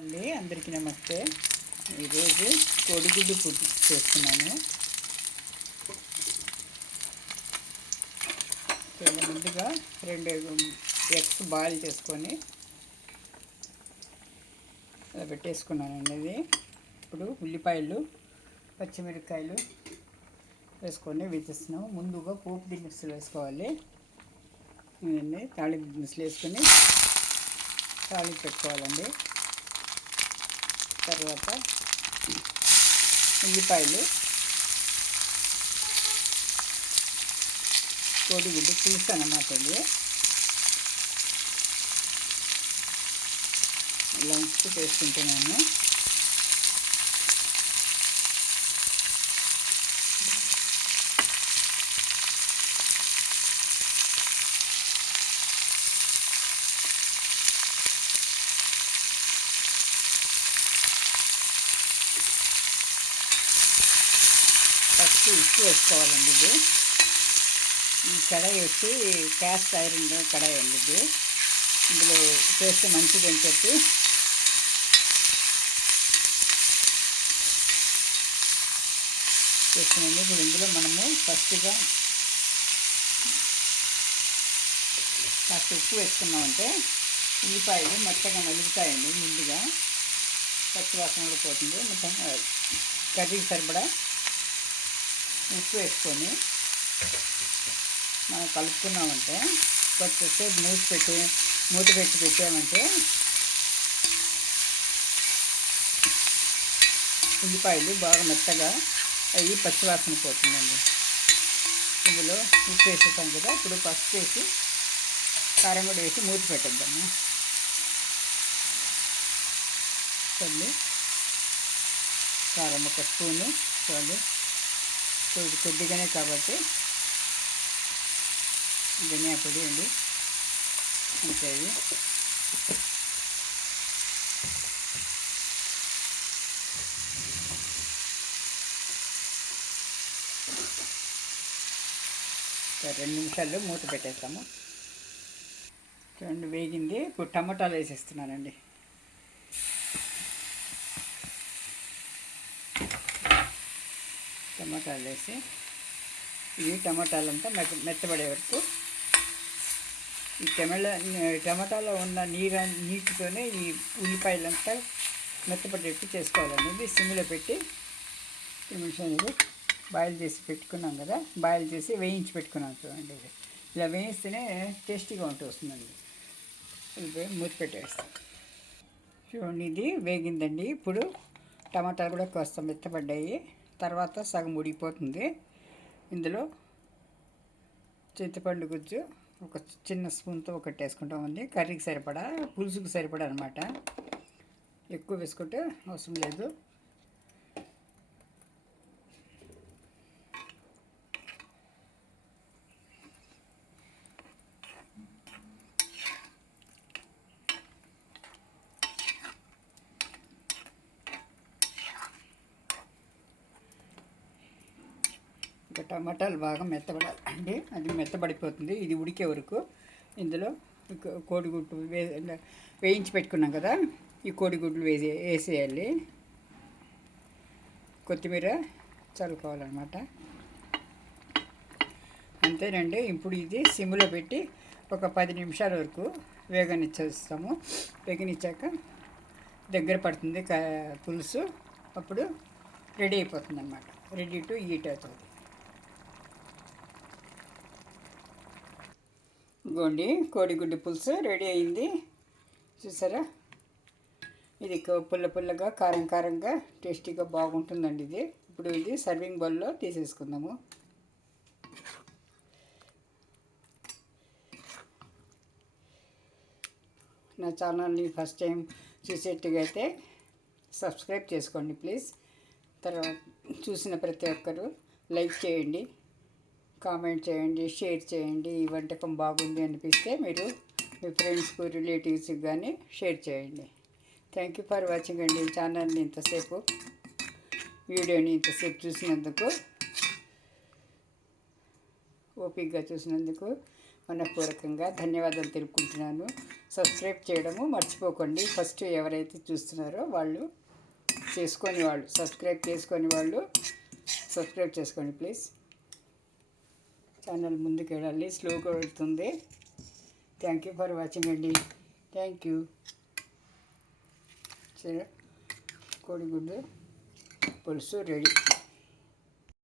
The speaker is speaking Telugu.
అండి అందరికీ నమస్తే. ఈరోజు కోడిగుడ్డు పులుసు చేస్తున్నాను. ముందుగా 2 ఎగ్స్ బాయిల్ చేసుకొని అలా పెట్టేసుకున్నానండి. అది ఇప్పుడు ఉల్లిపాయలు పచ్చిమిరపకాయలు వేసుకొని వేసేస్తున్నాము. ముందుగా పోపు దినుసులు వేసుకోవాలి. ఇవన్నీ తాళింపు దినుసులు వేసుకొని తాళింపు పెట్టుకోవాలండి. తర్వాత ఉల్లిపాయలు, కోడిగుడ్డు పులుసు అన్నమాట. ఇది లంచ్ చేసుకుంటున్నాను. ఫస్ట్ ఉప్పు వేసుకోవాలండి. ఇది ఈ కడాయి వచ్చి క్యాస్ట్ ఐరన్ కడాయి అండి. ఇది ఇందులో చేస్తే మంచిది అని చెప్పి చేస్తున్నాండి. ఇప్పుడు ఇందులో మనము ఫస్ట్గా కాస్త ఉప్పు వేసుకున్నామంటే ఉల్లిపాయలు మెత్తగా నలుగుతాయండి. ముందుగా పచ్చివాసన కూడా పోతుంది. మొత్తం కర్రీకి సరిపడా ఉప్పు వేసుకొని మనం కలుపుకున్నామంటే కొంచెంసేపు మూత పెట్టి పెట్టామంటే ఉల్లిపాయలు బాగా మెత్తగా అవి పచ్చివాసన పోతుందండి. ఇందులో ఉప్పు వేసేసాం కదా, ఇప్పుడు పసుపు వేసి కారం కూడా వేసి మూత పెట్టేద్దాము. చూడండి, కారం 1 స్పూను చూడండి, కొద్దిగానే కాబట్టి ధనియా పొడి అండి ఉంటాయి. ఒక 2 నిమిషాల్లో మూత పెట్టేస్తాము. చూడండి వేగింది. ఇప్పుడు టమాటాలు వేసేస్తున్నానండి. టమాటాలు వేసి ఇవి టమాటాలంతా మెత్తబడే వరకు ఈ టమాటాలో ఉన్న నీటితోనే ఈ ఉల్లిపాయలంతా మెత్తపడేట్టు చేసుకోవాలండి. ఇది సిమ్లో పెట్టి 2 నిమిషాలు బాయిల్ చేసి పెట్టుకున్నాం కదా, బాయిల్ చేసి వేయించి పెట్టుకున్నాం. చూడండి, ఇది ఇలా వేయిస్తేనే టేస్టీగా వస్తుందండి. ఇది మూత పెట్టేస్తాం. చూడండి, ఇది వేగిందండి. ఇప్పుడు టమాటాలు కూడా కాస్త మెత్తపడ్డాయి. తర్వాత సగం ఉడికిపోతుంది. ఇందులో చింతపండు గుజ్జు ఒక చిన్న స్పూన్తో ఒకటి వేసుకుంటామండి. కర్రీకి సరిపడా, పులుసుకు సరిపడా అనమాట. ఎక్కువ వేసుకుంటే అవసరం లేదు. ఇంకా టమాటాలు బాగా మెత్తబడాలండి. అది మెత్తబడిపోతుంది. ఇది ఉడికే వరకు ఇందులో కోడిగుడ్డు వేయించి పెట్టుకున్నాం కదా, ఈ కోడిగుడ్లు వేసేయాలి. కొత్తిమీర చల్లుకోవాలన్నమాట. అంతేనండి. ఇప్పుడు ఇది సిమ్లో పెట్టి ఒక 10 నిమిషాల వరకు వేగనిచ్చేస్తాము. వేగనిచ్చాక దగ్గర పడుతుంది పులుసు. అప్పుడు రెడీ అయిపోతుంది అన్నమాట. రెడీ టు ఈట్ అవుతుంది. ఇదిగోండి, కోడిగుడ్డు పులుసు రెడీ అయింది. చూసారా, ఇది పుల్లగా కారంగా టేస్టీగా బాగుంటుందండి. ఇది ఇప్పుడు ఇది సర్వింగ్ బౌల్లో తీసేసుకుందాము. నా ఛానల్ని ఫస్ట్ టైం చూసేట్టుగా అయితే సబ్స్క్రైబ్ చేసుకోండి ప్లీజ్. తర్వాత చూసిన ప్రతి ఒక్కరూ లైక్ చేయండి, కామెంట్ చేయండి, షేర్ చేయండి. ఈ వంటకం బాగుంది అనిపిస్తే మీరు మీ ఫ్రెండ్స్కు, రిలేటివ్స్కి కానీ షేర్ చేయండి. థ్యాంక్ యూ ఫర్ వాచింగ్ అండి. ఛానల్ని ఇంతసేపు, వీడియోని ఇంతసేపు చూసినందుకు, ఓపికగా చూసినందుకు మనపూర్వకంగా ధన్యవాదాలు తెలుపుకుంటున్నాను. సబ్స్క్రైబ్ చేయడము మర్చిపోకండి. ఫస్ట్ ఎవరైతే చూస్తున్నారో వాళ్ళు సబ్స్క్రైబ్ చేసుకొని వాళ్ళు సబ్స్క్రైబ్ చేసుకోండి ప్లీజ్. ఛానల్ ముందుకు వెళ్ళాలి, స్లోగా వెళ్తుంది. థ్యాంక్ యూ ఫర్ వాచింగ్ అండి. Thank you. సరే, కోడిగుడ్డు పులుసు రెడీ.